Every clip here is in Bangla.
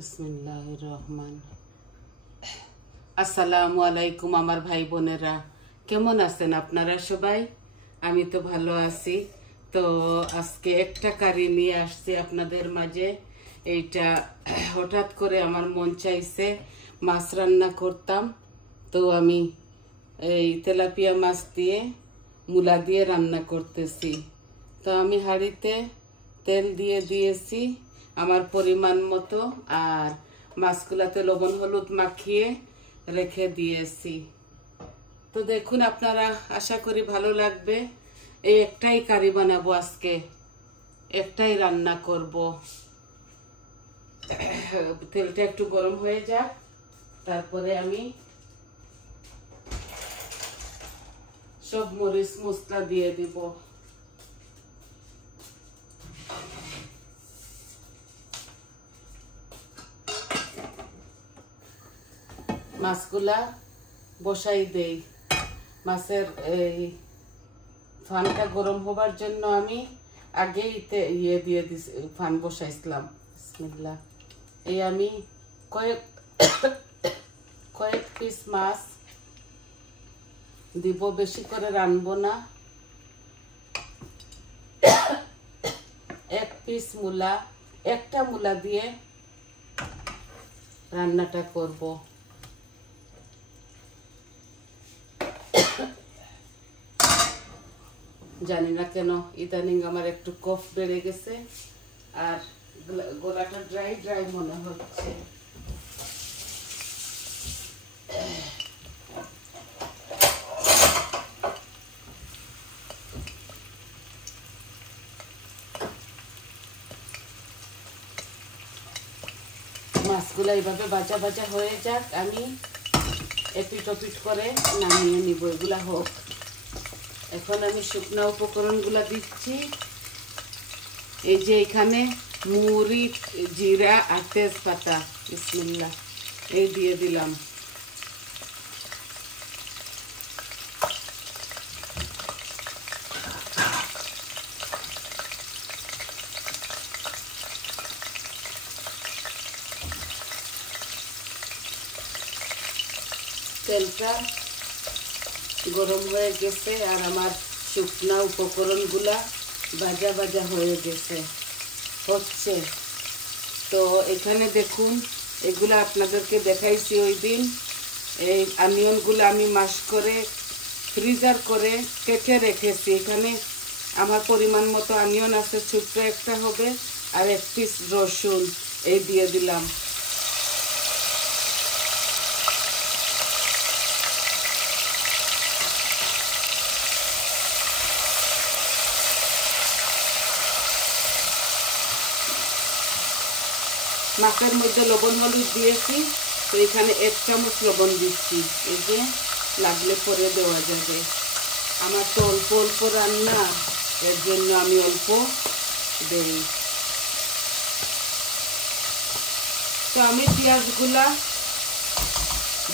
বিসমিল্লাহির রহমান। আসসালামু আলাইকুম আমার ভাই বোনেরা, কেমন আছেন আপনারা সবাই? আমি তো ভালো আছি। তো আজকে একটা কারি নিয়ে আসছি আপনাদের মাঝে। এইটা হঠাৎ করে আমার মন চাইছে মাছ রান্না করতাম, তো আমি এই তেলাপিয়া মাছ দিয়ে মূলা দিয়ে রান্না করতেছি। তো আমি হাঁড়িতে তেল দিয়ে দিয়েছি আমার পরিমাণ মতো, আর মাছগুলাতে লবণ হলুদ মাখিয়ে রেখে দিয়েছি। তো দেখুন আপনারা, আশা করি ভালো লাগবে। এই একটাই কারি বানাবো আজকে, একটাই রান্না করব। তেলটা একটু গরম হয়ে যাক, তারপরে আমি সব মরিচ মশলা দিয়ে দিব। মাছগুলা বসাই দেই। মাছের এই ফানটা গরম হবার জন্য আমি আগেই দিয়ে দিছি, ফান বসাইছিলাম। বিসমিল্লাহ। এই আমি কয়েক পিস মাছ দিব, বেশি করে রানবো না। এক পিস মূলা, একটা মূলা দিয়ে রান্নাটা করব। জানি না কেন ইদানিং আমার একটু কফ বেড়ে গেছে, আর গলাটা ড্রাই ড্রাই মনে হচ্ছে। মাছগুলো এইভাবে ভাজা ভাজা হয়ে যাক, আমি এপিট ওপিট করে নামিয়ে নিব। এগুলা হোক। এখন আমি শুকনো উপকরণগুলা দিচ্ছি। এই যে এখানে মুড়ি, জিরা আর তেজপাতা, বিসমিল্লাহ, এই দিয়ে দিলাম। তেলটা গরম হয়ে গেছে, আর আমার শুকনা উপকরণগুলা ভাজা ভাজা হয়ে গেছে হচ্ছে। তো এখানে দেখুন, এগুলা আপনাদেরকে দেখাইছি ওই দিন। এই অনিয়নগুলো আমি মাশ করে ফ্রিজার করে কেটে রেখেছি। এখানে আমার পরিমাণ মতো অনিয়ন আছে, ছোট্ট একটা হবে, আর এক পিস রসুন এই দিয়ে দিলাম। মাছের মধ্যে লবণ হলুদ দিয়েছি, তো এখানে 1 চামচ লবণ দিচ্ছি। এই যে লাগলে পরে দেওয়া যাবে। আমার তো অল্প অল্প রান্না, এর জন্য আমি অল্প দেই। তো আমি পেঁয়াজগুলা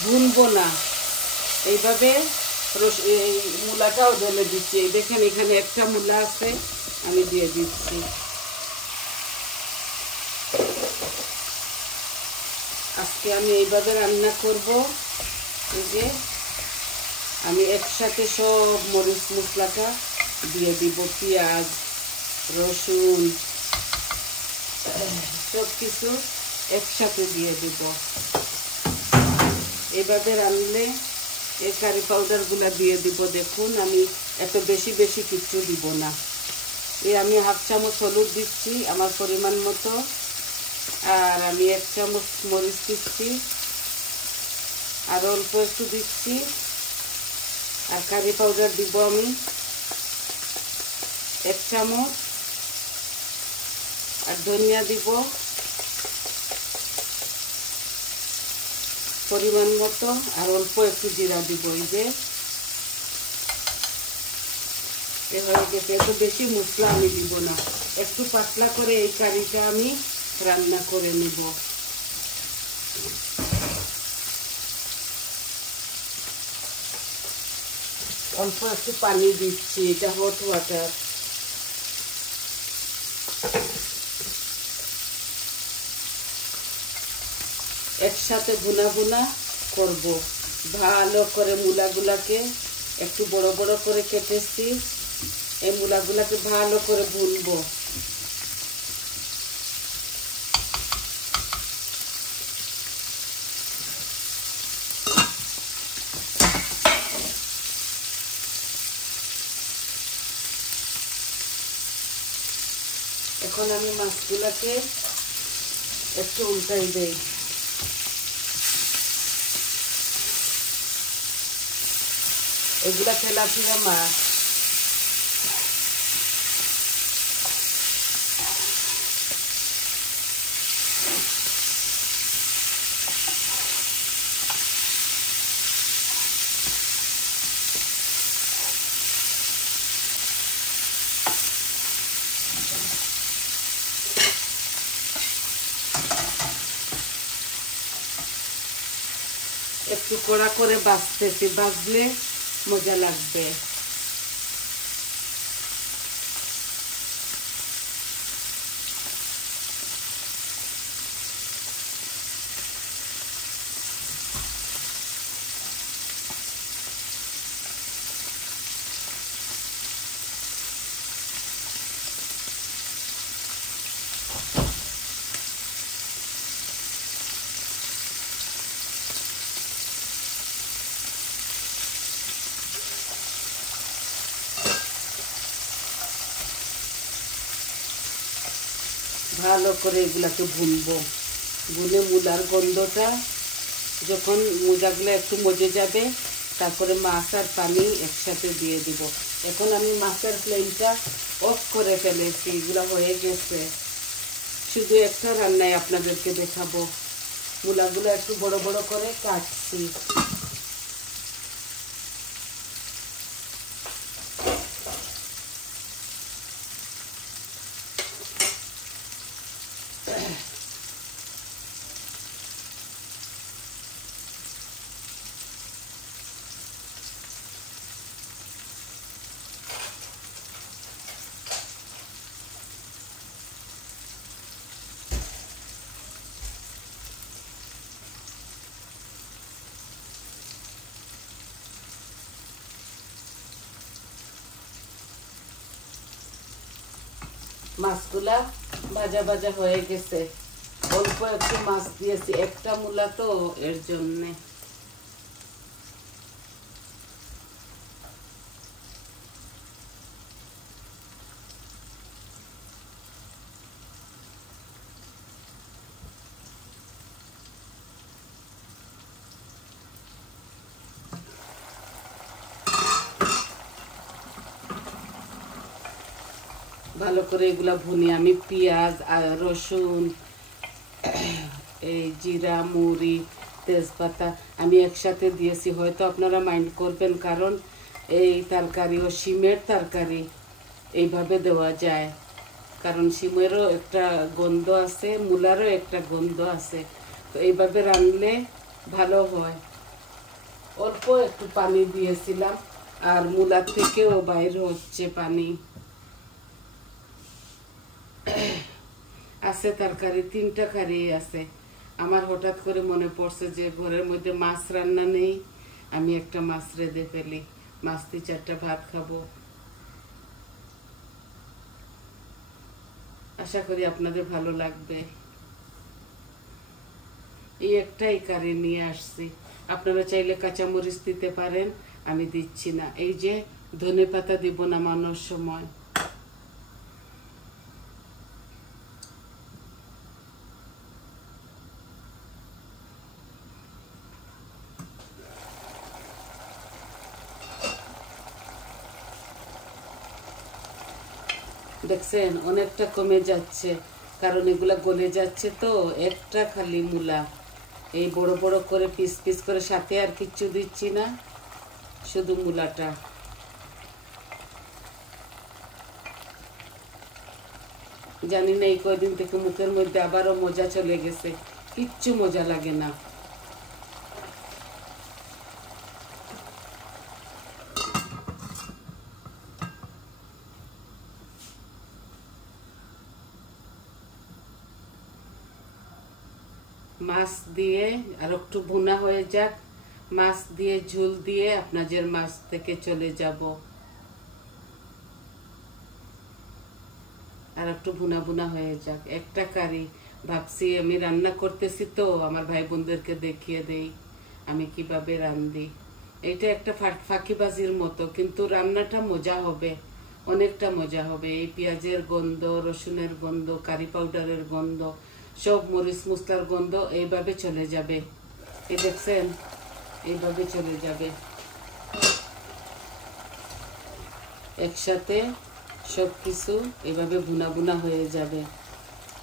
ভুনবো না, এইভাবে মূলাটাও ঢেলে দিচ্ছি। এই দেখেন, এখানে একটা মূলা আছে, আমি দিয়ে দিচ্ছি। আজকে আমি এইভাবে রান্না করব। এই যে আমি একসাথে সব মরিচ মশলাটা দিয়ে দিব, পেঁয়াজ রসুন সব কিছু একসাথে দিয়ে দিব। এইভাবে রান্নলে এই কারি পাউডারগুলা দিয়ে দিব। দেখুন, আমি এত বেশি বেশি কিছু দিব না। এই আমি 1/2 চামচ হলুদ দিচ্ছি আমার পরিমাণ মতো, আর আমি 1 চামচ মরিচ দিচ্ছি, আর অল্প একটু দিচ্ছি। আর কারি পাউডার দিব আমি 1 চামচ, আর ধনিয়া দিব পরিমাণ মতো, আর অল্প একটু জিরা দিব। এই যে হয়ে গেছে। এত বেশি মশলা আমি দিব না, একটু পাতলা করে এই কারিটা আমি রান্না করে নেব। অল্প একটু পানি দিচ্ছি, এটা হট ওয়াটার। একসাথে ভুনা ভুনা করব। ভালো করে মূলাগুলাকে একটু বড় বড় করে কেটেছি, এই মূলাগুলাকে ভালো করে ভুনবো। এখন আমি মাছগুলাকে একটু উল্টাই দেই। এগুলা তেলাপিয়া মাছ। একটু কড়া করে ভাজতেছি, ভাজলে মজা লাগবে। ভালো করে এগুলাকে ভুনবো। ভুনে মূলার গন্ধটা যখন মোজাগুলো একটু মজে যাবে, তারপরে মাছ আর পানি একসাথে দিয়ে দিব। এখন আমি মাছের ফ্লেমটা অফ করে ফেলেছি, এগুলো হয়ে গেছে। শুধু একটা রান্নায় আপনাদেরকে দেখাবো। মূলাগুলো একটু বড় বড় করে কাটছি। মাছগুলা ভাজা ভাজা হয়ে গেছে। অল্প একটু মাছ দিয়েছি, একটা মূলা তো এর জন্যে। ভালো করে এগুলা ভুনি আমি। পেঁয়াজ আর রসুন, এই জিরা, মুড়ি, তেজপাতা আমি একসাথে দিয়েছি। হয়তো আপনারা মাইন্ড করবেন, কারণ এই তরকারি ও শিমের তরকারি এইভাবে দেওয়া যায়, কারণ শিমেরও একটা গন্ধ আছে, মূলারও একটা গন্ধ আছে। তো এইভাবে রান্নলে ভালো হয়। অল্প একটু পানি দিয়েছিলাম, আর মূলা থেকেও বাইর হচ্ছে পানি। আছে তরকারি, 3টা কারি আছে। আমার হঠাৎ করে মনে পড়ছে যে ঘরের মধ্যে মাছ রান্না নেই, আমি একটা মাছ রেঁধে ফেলি, মাছ দিয়ে 4টা ভাত খাবো। আশা করি আপনাদের ভালো লাগবে। এই একটাই কারি নিয়ে আসছি, আপনারা চাইলে কাঁচামরিচ দিতে পারেন, আমি দিচ্ছি না। এই যে ধনেপাতা দিব নামানোর সময়। দেখছেন অনেকটা কমে যাচ্ছে, কারণ এগুলা গলে যাচ্ছে। তো একটা খালি মূলা, এই বড় বড় করে পিস পিস করে, সাথে আর কিচ্ছু দিচ্ছি না, শুধু মূলাটা। জানি না এই কয়দিন থেকে মুখের মধ্যে আবারও মজা চলে গেছে, কিচ্ছু মজা লাগে না। মাছ দিয়ে আর একটু ভুনা হয়ে যাক, মাছ দিয়ে ঝোল দিয়ে আপনাদের মাছ থেকে চলে যাব। আর একটু ভুনা ভুনা হয়ে যাক, একটা কারি। ভাবছি আমি রান্না করতেছি তো আমার ভাই বোনদেরকে দেখিয়ে দেই আমি কিভাবে রান্ধি। এটা একটা ফাঁকিবাজির মতো, কিন্তু রান্নাটা মজা হবে, অনেকটা মজা হবে। এই পেঁয়াজের গন্ধ, রসুনের গন্ধ, কারি পাউডারের গন্ধ, সব মরিচ মশলার গন্ধ এইভাবে চলে যাবে। এই দেখছেন, এইভাবে চলে যাবে একসাথে, সব কিছু এভাবে ভুনা ভুনা হয়ে যাবে।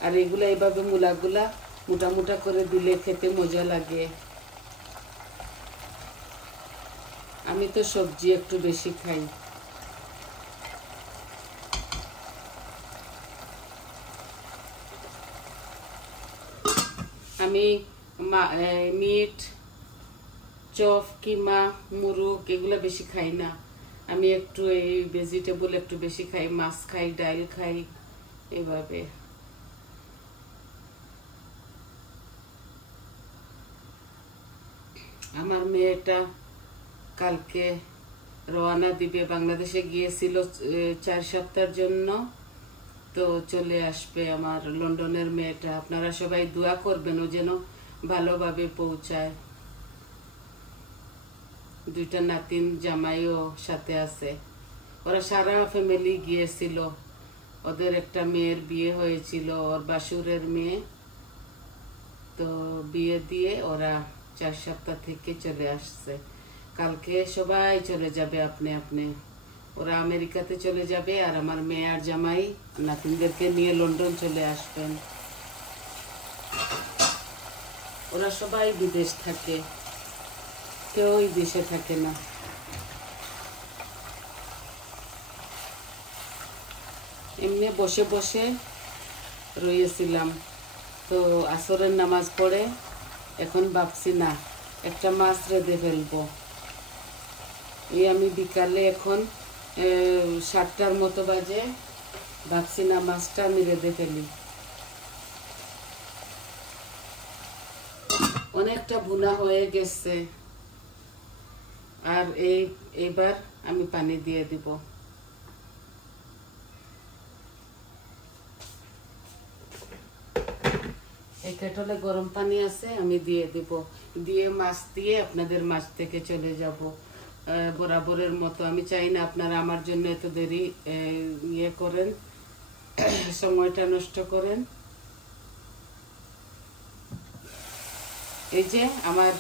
আর এগুলা এইভাবে মূলাগুলা মোটা মোটা করে দিলে খেতে মজা লাগে। আমি তো সবজি একটু বেশি খাই। আমি মিট, চপ, কিমা, মুরগ এগুলা বেশি খাই না। আমি একটু এই ভেজিটেবল একটু বেশি খাই, মাছ খাই, ডাল খাই, এভাবে। আমার মেয়েটা কালকে রওনা দিবে, বাংলাদেশে গিয়েছিল 4 সপ্তাহের জন্য, তো চলে আসবে আমার লন্ডনের মেয়েটা। আপনারা সবাই দোয়া করবেন ও যেন ভালোভাবে পৌঁছায়। 2টা নাতিন জামাইও সাথে আছে। ওরা সারা ফ্যামিলি গিয়েছিল। ওদের একটা মেয়ের বিয়ে হয়েছিল, ওর বাসুরের মেয়ে, তো বিয়ে দিয়ে ওরা 4 সপ্তাহ থেকে চলে আসছে। কালকে সবাই চলে যাবে আপনি আপনি। ওরা আমেরিকাতে চলে যাবে আর আমার মেয়ে আর জামাই নাতিনদেরকে নিয়ে লন্ডন চলে আসবেন। ওরা সবাই বিদেশ থাকে, কেউই দেশে থাকে না। এমনি বসে বসে রয়েছিলাম, তো আসরের নামাজ পড়ে এখন ভাবছি না একটা মাছ রেঁধে ফেলবো। এই আমি বিকালে এখন 7টার মতো বাজে, ভাবছি না মাছটা আমি রেঁধে ফেলি। অনেকটা ভুনা হয়ে গেছে, আর এইবার আমি পানি দিয়ে দিব। এই কেটলে গরম পানি আছে, আমি দিয়ে দিব। দিয়ে মাছ দিয়ে আপনাদের মাছ থেকে চলে যাব বরাবরের মতো। আমি চাই না আপনারা আমার জন্য এত দেরি ইয়ে করেন, সময়টা নষ্ট করেন। এই যে আমার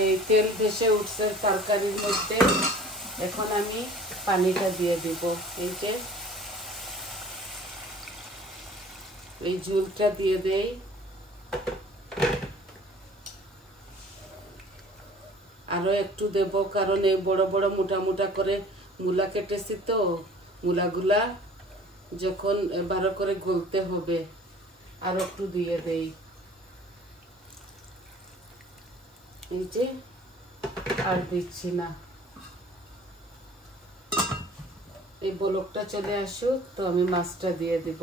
এই তেল ভেসে উঠছে তরকারির মধ্যে, এখন আমি পানিটা দিয়ে দিব। এই যে এই ঝোলটা দিয়ে দেই। আরো একটু দেব, কারণ এই বড় বড় মোটা মোটা করে মূলা কেটেছি, তো মূলাগুলা যখন ভালো করে গলতে হবে, আরো একটু দিয়ে দেই। এই যে আর দিচ্ছি না। এই বলকটা চলে আসুক, তো আমি মাছটা দিয়ে দিব।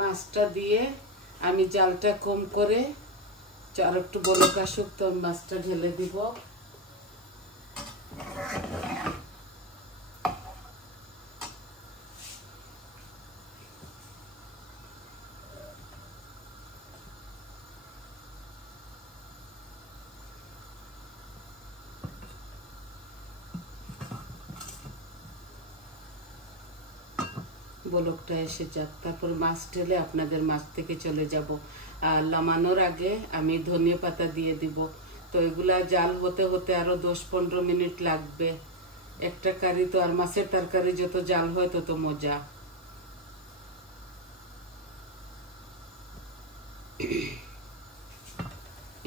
মাছটা দিয়ে আমি জালটা কম করে, আর একটু বলক আসুক, তো আমি মাছটা ঢেলে দিব। বলকটা এসে যাক, তারপর মাছ ঢেলে আপনাদের মাছ থেকে চলে যাব। আর নামানোর আগে আমি ধনিয়া পাতা দিয়ে দিব। তো এগুলা জাল হতে হতে আরো 10-15 মিনিট লাগবে। একটা কারি তো, আর মাছের তরকারি যত জাল হয় তত মজা।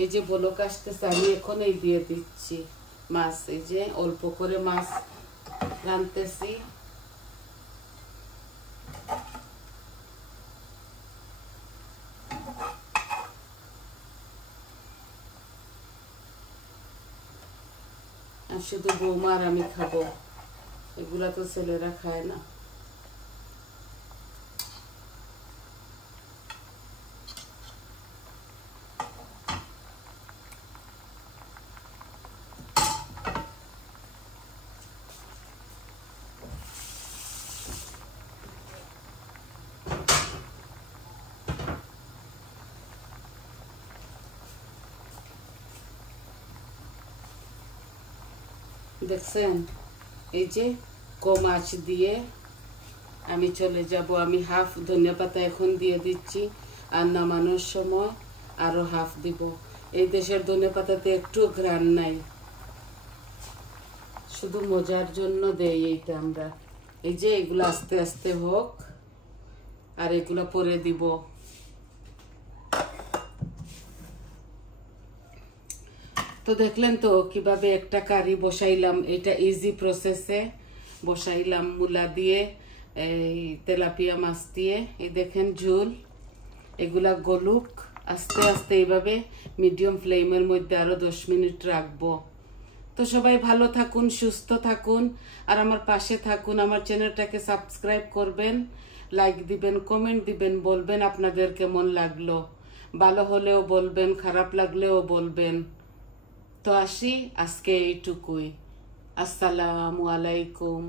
এই যে বলক আসতেছে, আমি এখন এই দিয়ে দিচ্ছি মাছ। এই যে অল্প করে মাছ রাঁধতেছি। আর শুধু বৌমা আর আমি খাবো। এগুলা তো ছেলেরা খায় না। দেখছেন, এই যে কম আঁচ দিয়ে আমি চলে যাব। আমি হাফ ধনিয়া পাতা এখন দিয়ে দিচ্ছি, আর নামানোর সময় আরো হাফ দিব। এই দেশের ধনিয়া পাতাতে একটু ঘ্রাণ নাই, শুধু মজার জন্য দেই এইটা আমরা। এই যে এগুলো আস্তে আস্তে হোক, আর এগুলো পরে দিব। তো দেখলেন তো কিভাবে একটা কারি বসাইলাম, এটা ইজি প্রসেসে বসাইলাম মূলা দিয়ে, এই তেলাপিয়া মাছ দিয়ে। এই দেখেন ঝোল, এগুলা গলুক আস্তে আস্তে এইভাবে মিডিয়াম ফ্লেমের মধ্যে আরো 10 মিনিট রাখবো। তো সবাই ভালো থাকুন, সুস্থ থাকুন, আর আমার পাশে থাকুন। আমার চ্যানেলটাকে সাবস্ক্রাইব করবেন, লাইক দিবেন, কমেন্ট দিবেন, বলবেন আপনাদের কেমন লাগলো। ভালো হলেও বলবেন, খারাপ লাগলেও বলবেন। তো আসি, আজকে এইটুকুই। আসসালামু আলাইকুম।